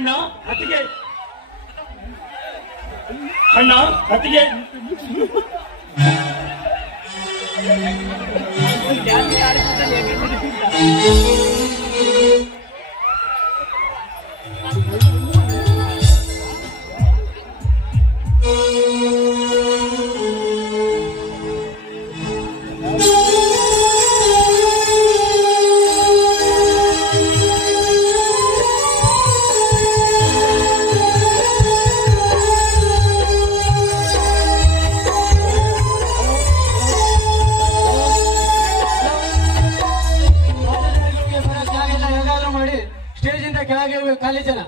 ಅಣ್ಣ ಅತ್ತಿಗೆ ಅಣ್ಣ ಅತ್ತಿಗೆ ಕೆಳಗೆ ಖಾಲಿ ಜನ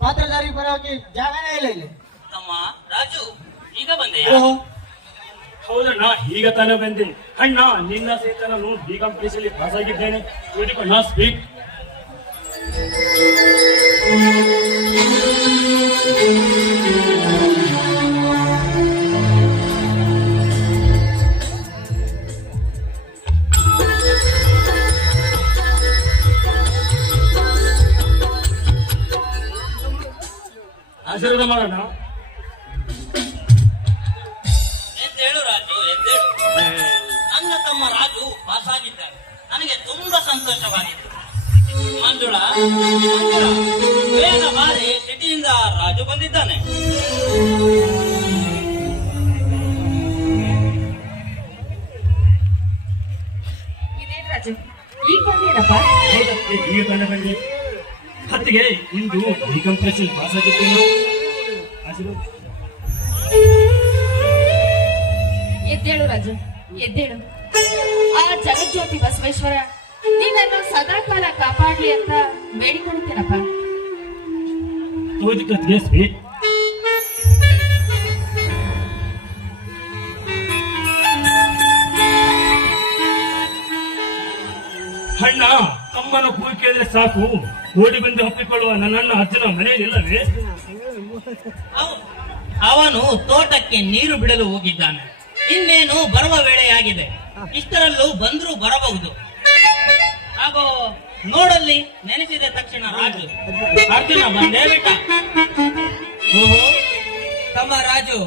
ಪಾತ್ರಧಾರಿಗೆ ಬರೋಕೆ ಜಾಗನೇ ಇಲ್ಲ ಇಲ್ಲಿ. ತಮ್ಮ ರಾಜು ಈಗ ಬಂದೆ. ಹೌದಣ್ಣ ಈಗ ತಾನೇ ಬಂದೀನಿ. ಅಣ್ಣ ನಿನ್ನ ಸಹಿತ ನಾನು B.Com PCಯಲ್ಲಿ ಪಾಸ್ ಆಗಿದ್ದೇನೆ. ನಾ ಸ್ಪೀಕ್ ಆಶೀರ್ವಾದ ಮಾಡೋಣ. ಎದ್ದೇಳು ರಾಜು ಎದ್ದೇಳು. ನನ್ನ ತಮ್ಮ ರಾಜು ಪಾಸ್ ಆಗಿದ್ದಾನೆ. ನನಗೆ ತುಂಬಾ ಸಂತೋಷವಾಗಿದೆ. ಮಂಜುಳಾ ಬೇಗ ಬಾರಿ, ಸಿಟಿಯಿಂದ ರಾಜು ಬಂದಿದ್ದಾನೆ. ರಾಜು ಈಗ ಬಂದೇನಪ್ಪ? ಈಗ ತಾನೇ ಬಂದೆ. ಹತ್ತಿಗೆ ಇಂದು B.Com PCಯಲ್ಲಿ ಪಾಸ್ ಆಗಿದ್ದೇನೆ. ಎದ್ದೇಳು ರಾಜು ಎದ್ದೇಳು. ಆ ಜಗಜ್ಯೋತಿ ಬಸವೇಶ್ವರ ನಿನ್ನನ್ನು ಸದಾಕಾಲ ಕಾಪಾಡ್ಲಿ ಅಂತ ಬೇಡಿಕೊಳ್ಳುತ್ತೇನಪ್ಪ. ಅಣ್ಣ ತಮ್ಮನ ಕೂಗಿ ಕೇಳಿದ್ರೆ ಸಾಕು ಓಡಿ ಬಂದು ಒಪ್ಪಿಕೊಳ್ಳುವ ನನ್ನನ್ನ ಅಜ್ಜನ ಮನೆಯಲ್ಲಿಲ್ಲವೇ? ಅವನು ತೋಟಕ್ಕೆ ನೀರು ಬಿಡಲು ಹೋಗಿದ್ದಾನೆ. ಇನ್ನೇನು ಬರುವ ವೇಳೆಯಾಗಿದೆ. ಇಷ್ಟರಲ್ಲೂ ಬಂದರೂ ಬರಬಹುದು. ಹಾಗೂ ನೋಡಲ್ಲಿ ನೆನೆಸಿದ ತಕ್ಷಣ ರಾಜು ಅರ್ಜುನ ಬಂದೇ ಬಿಟ್ಟ. ಓಹೋ ತಮ್ಮ ರಾಜು,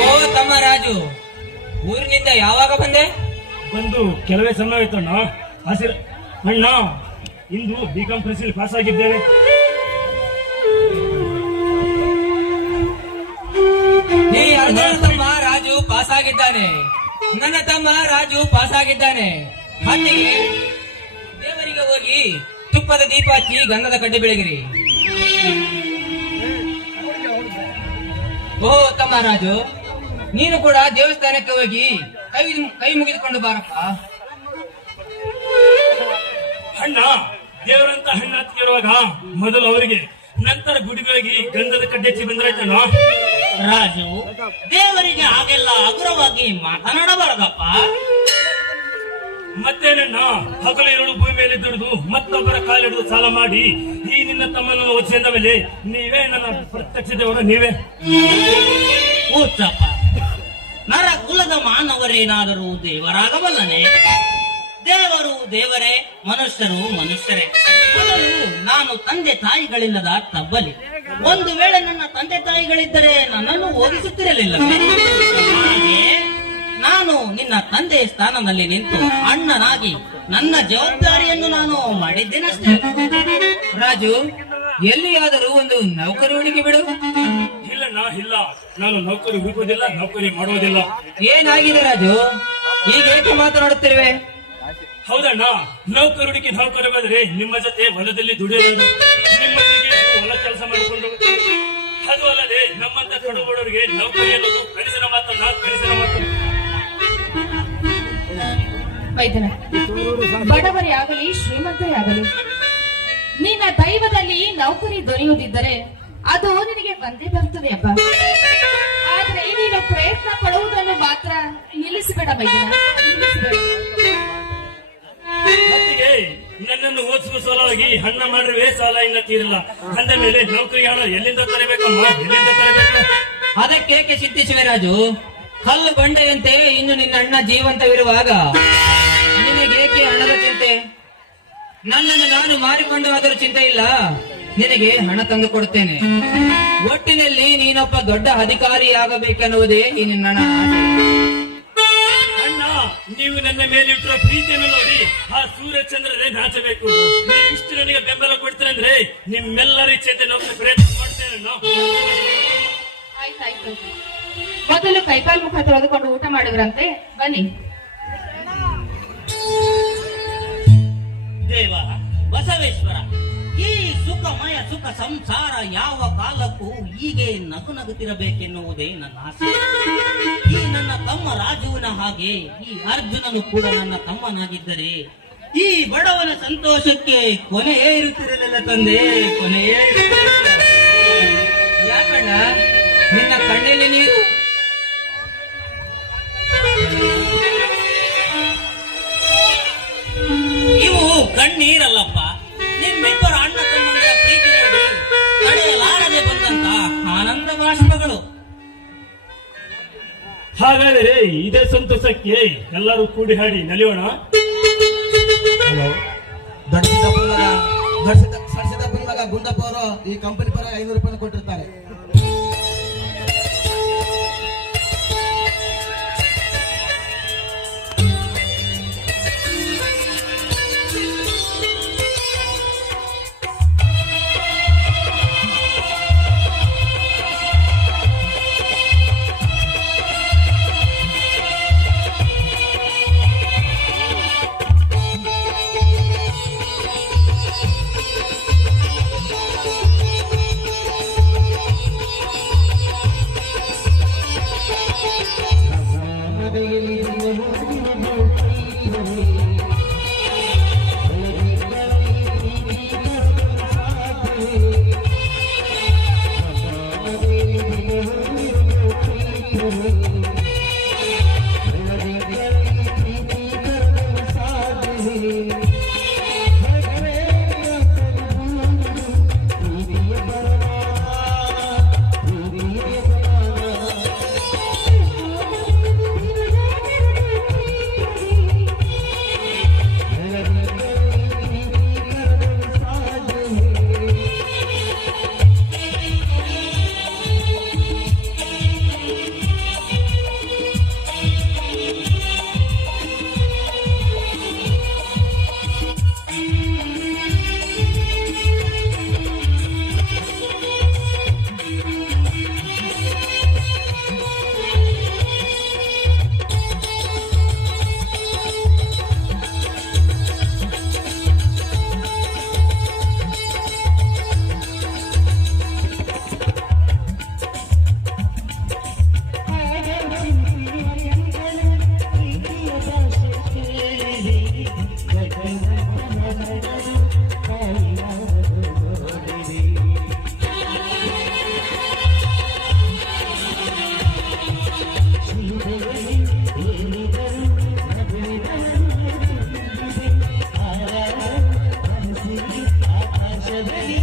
ಓ ತಮ್ಮ ರಾಜು, ಊರಿನಿಂದ ಯಾವಾಗ ಬಂದೆ? ಬಂದು ಕೆಲವೇ ಸಮಯ ಆಯ್ತಣ್ಣ. ಅಣ್ಣ ಇಂದು B.Com PCಯಲ್ಲಿ ಪಾಸ್ ಆಗಿದ್ದೇನೆ. ಈ ಅರ್ಜುನ ತಮ್ಮ ರಾಜು ಪಾಸ್ ಆಗಿದ್ದಾನೆ. ನನ್ನ ತಮ್ಮ ರಾಜು ಪಾಸ್ ಆಗಿದ್ದಾನೆ. ಹತ್ತಿಗೆ ದೇವರಿಗೆ ಹೋಗಿ ತುಪ್ಪದ ದೀಪ ಹಚ್ಚಿ ಗಂಧದ ಕಡ್ಡಿ ಬೆಳಗಿರಿ. ಓ ತಮ್ಮ ರಾಜು, ನೀನು ಕೂಡ ದೇವಸ್ಥಾನಕ್ಕೆ ಹೋಗಿ ಕೈ ಮುಗಿದುಕೊಂಡು ಬಾರಪ್ಪ. ಅಣ್ಣ ದೇವರಂತ ಹಣ್ಣ ಹತ್ತಿರುವಾಗ ಮೊದಲು ಅವರಿಗೆ, ನಂತರ ಗುಡಿಗಳಿಗೆ ಗಂಧದ ಕಡ್ಡಿ ಹಚ್ಚಿ ಬಂದ್ರಾಯ್ತಣ್ಣ. ರಾಜು ದೇವರಿಗೆ ಹಾಗೆಲ್ಲ ಹಗುರವಾಗಿ ಮಾತನಾಡಬಾರದಪ್ಪ. ಮತ್ತೇನಣ್ಣ, ಹಗಲು ಎರಡು ಭೂಮಿ ಮೇಲೆ ದುಡಿದು ಮತ್ತೊಬ್ಬರ ಕಾಲಿಡುದು ಸಾಲ ಮಾಡಿ ಈ ನಿನ್ನ ತಮ್ಮನನ್ನು ಓದಿಸಿದ ಮೇಲೆ ನೀವೇ ನನ್ನ ಪ್ರತ್ಯಕ್ಷ ದೇವರು. ನೀವೇ ಕೂಚಪ್ಪ, ನರ ಕುಲದ ಮಾನವರೇನಾದರೂ ದೇವರಾಗಬಲ್ಲನೆ? ದೇವರು ದೇವರೇ, ಮನುಷ್ಯರು ಮನುಷ್ಯರೇ. ಮೊದಲು ನಾನು ತಂದೆ ತಾಯಿಗಳಿಲ್ಲದ ತಬ್ಬಲಿ. ಒಂದು ವೇಳೆ ನನ್ನ ತಂದೆ ತಾಯಿಗಳಿದ್ದರೆ ನನ್ನನ್ನು ಓದಿಸುತ್ತಿರಲಿಲ್ಲ. ಹಾಗೆ ನಾನು ನಿನ್ನ ತಂದೆ ಸ್ಥಾನದಲ್ಲಿ ನಿಂತು ಅಣ್ಣನಾಗಿ ನನ್ನ ಜವಾಬ್ದಾರಿಯನ್ನು ನಾನು ಮಾಡಿದ್ದೇನಷ್ಟೇ. ರಾಜು, ಎಲ್ಲಿಯಾದರೂ ಒಂದು ನೌಕರಿ ಹುಡುಕಿ ಬಿಡು. ಇಲ್ಲಣ್ಣ ಇಲ್ಲ, ನಾನು ನೌಕರಿ ಹುಡುಕುವುದಿಲ್ಲ, ನೌಕರಿ ಮಾಡುವುದಿಲ್ಲ. ಏನಾಗಿದೆ ರಾಜು, ಈಗೇಕೆ ಮಾತನಾಡುತ್ತಿರುವೆ? ಹೌದಣ್ಣ, ನೌಕರಿ ಹುಡುಕಿ ನೌಕರಿ ಬಂದ್ರೆ ನಿಮ್ಮ ಜೊತೆ ಹೊಲದಲ್ಲಿ ದುಡಿಯೋದು, ನಿಮ್ಮ ಜೊತೆಗೆ ಹೊಲ ಕೆಲಸ ಮಾಡಿಕೊಂಡು, ಅದು ಅಲ್ಲದೆ ನಮ್ಮಂತ ಕಡುಬಡವರಿಗೆ ನೌಕರಿ ಅನ್ನೋದು ಕನಸಿನ ಮಾತನ್ನ, ಕನಸಿನ ಮಾತು. ವೈದ್ಯನ ಬಡವರೇ ಆಗಲಿ ಶ್ರೀಮಂತರೇ ಆಗಲಿ, ನಿನ್ನ ದೈವದಲ್ಲಿ ನೌಕರಿ ದೊರೆಯುವುದಿದ್ದರೆ ಅದು ನಿನಗೆ ಬಂದೇ ಬರುತ್ತದೆ ಅಪ್ಪ. ಆದ್ರೆ ನೀನು ಪ್ರಯತ್ನ ಪಡುವುದನ್ನು ಮಾತ್ರ ನಿಲ್ಲಿಸಬೇಡ ವೈದ್ಯನ, ನಿಲ್ಲಿಸಬೇಡ. ಮತ್ತಿಗೆ ನನ್ನನ್ನು ಓದಿಸುವ ಸಲುವಾಗಿ ಹಣ್ಣ ಮಾಡಿರುವೆ, ಸಾಲ ಇನ್ನ ತೀರಿಲ್ಲ ಅಂದ ಮೇಲೆ ನೌಕರಿ ಹಣ ಎಲ್ಲಿಂದ ತರಬೇಕಮ್ಮ, ಎಲ್ಲಿಂದ ತರಬೇಕು? ಅದಕ್ಕೇಕೆ ಚಿಂತಿಸುವೆ ರಾಜು? ಕಲ್ಲು ಬಂಡೆಯಂತೆ ಇನ್ನು ನಿನ್ನ ಅಣ್ಣ ಜೀವಂತವಿರುವಾಗ ನಿನಗೇಕೆ ಹಣದ ಚಿಂತೆ? ನನ್ನನ್ನು ನಾನು ಮಾರಿಕೊಂಡು ಆದರೂ ಚಿಂತೆ ಇಲ್ಲ, ನಿನಗೆ ಹಣ ತಂದು ಕೊಡ್ತೇನೆ. ಒಟ್ಟಿನಲ್ಲಿ ನೀನೊಬ್ಬ ದೊಡ್ಡ ಅಧಿಕಾರಿಯಾಗಬೇಕೆನ್ನುವುದೇ ಈ ನಿನ್ನ ಆಸೆ. ಅಣ್ಣ, ನೀವು ನನ್ನ ಮೇಲಿಟ್ಟಿರೋ ಪ್ರೀತಿಯನ್ನು ನೋಡಿ ಆ ಸೂರ್ಯಚಂದ್ರರೇ ನಾಚಬೇಕು. ನೀವು ಇಷ್ಟು ನನಗೆ ಬೆಂಬಲ ಕೊಡ್ತೀರ ಅಂದ್ರೆ ನಿಮ್ಮೆಲ್ಲರ ಇಚ್ಛೆ ನೌಕರಿ ಪ್ರಯತ್ನ ಮಾಡ್ತೇನೆ ಅಣ್ಣ. ಆಯ್ತಾಯ್ತು, ಮೊದಲು ಕೈಕಾಲು ಮುಖ ತೊಳೆದುಕೊಂಡು ಊಟ ಮಾಡಿದ್ರಂತೆ, ಬನ್ನಿ. ದೇವ ಬಸವೇಶ್ವರ, ಈ ಸುಖಮಯ ಸುಖ ಸಂಸಾರ ಯಾವ ಕಾಲಕ್ಕೂ ಹೀಗೆ ನಗು ನಗುತ್ತಿರಬೇಕೆನ್ನುವುದೇ ನನ್ನ ಆಸೆ. ಈ ನನ್ನ ತಮ್ಮ ರಾಜುವಿನ ಹಾಗೆ ಈ ಅರ್ಜುನನು ಕೂಡ ನನ್ನ ತಮ್ಮನಾಗಿದ್ದರೆ ಈ ಬಡವನ ಸಂತೋಷಕ್ಕೆ ಕೊನೆಯೇ ಇರುತ್ತಿರಲಿಲ್ಲ ತಂದೆ, ಕೊನೆಯೇ ಇರುತ್ತಿರಲಿಲ್ಲ. ಯಾಕಣ್ಣ ನಿನ್ನ ಕಣ್ಣಲ್ಲಿ ನೀರು? ಇವು ಕಣ್ಣೀರಲ್ಲಪ್ಪ, ನಿಮ್ಮಿಬ್ಬರ ಅಣ್ಣ ತಮ್ಮಂದಿರ ಪ್ರೀತಿ ನೋಡಿ ತಡೆಯಲಾರದೆ ಬಂದಂತ ಆನಂದ ಬಾಷ್ಪಗಳು. ಹಾಗಾದರೆ ಇದೇ ಸಂತೋಷಕ್ಕೆ ಎಲ್ಲರೂ ಕೂಡಿ ಹಾಡಿ ನಲಿಯೋಣ. ದೊಡ್ಡ ಸರಸಿದ್ದಪ್ಪನ ಮಗ ಗುಂಡಪ್ಪ ಅವರು ಈ ಕಂಪನಿ ಪರ 500 ರೂಪಾಯಿ ಕೊಟ್ಟಿರ್ತಾರೆ. ಆಕಾಶದಲ್ಲಿ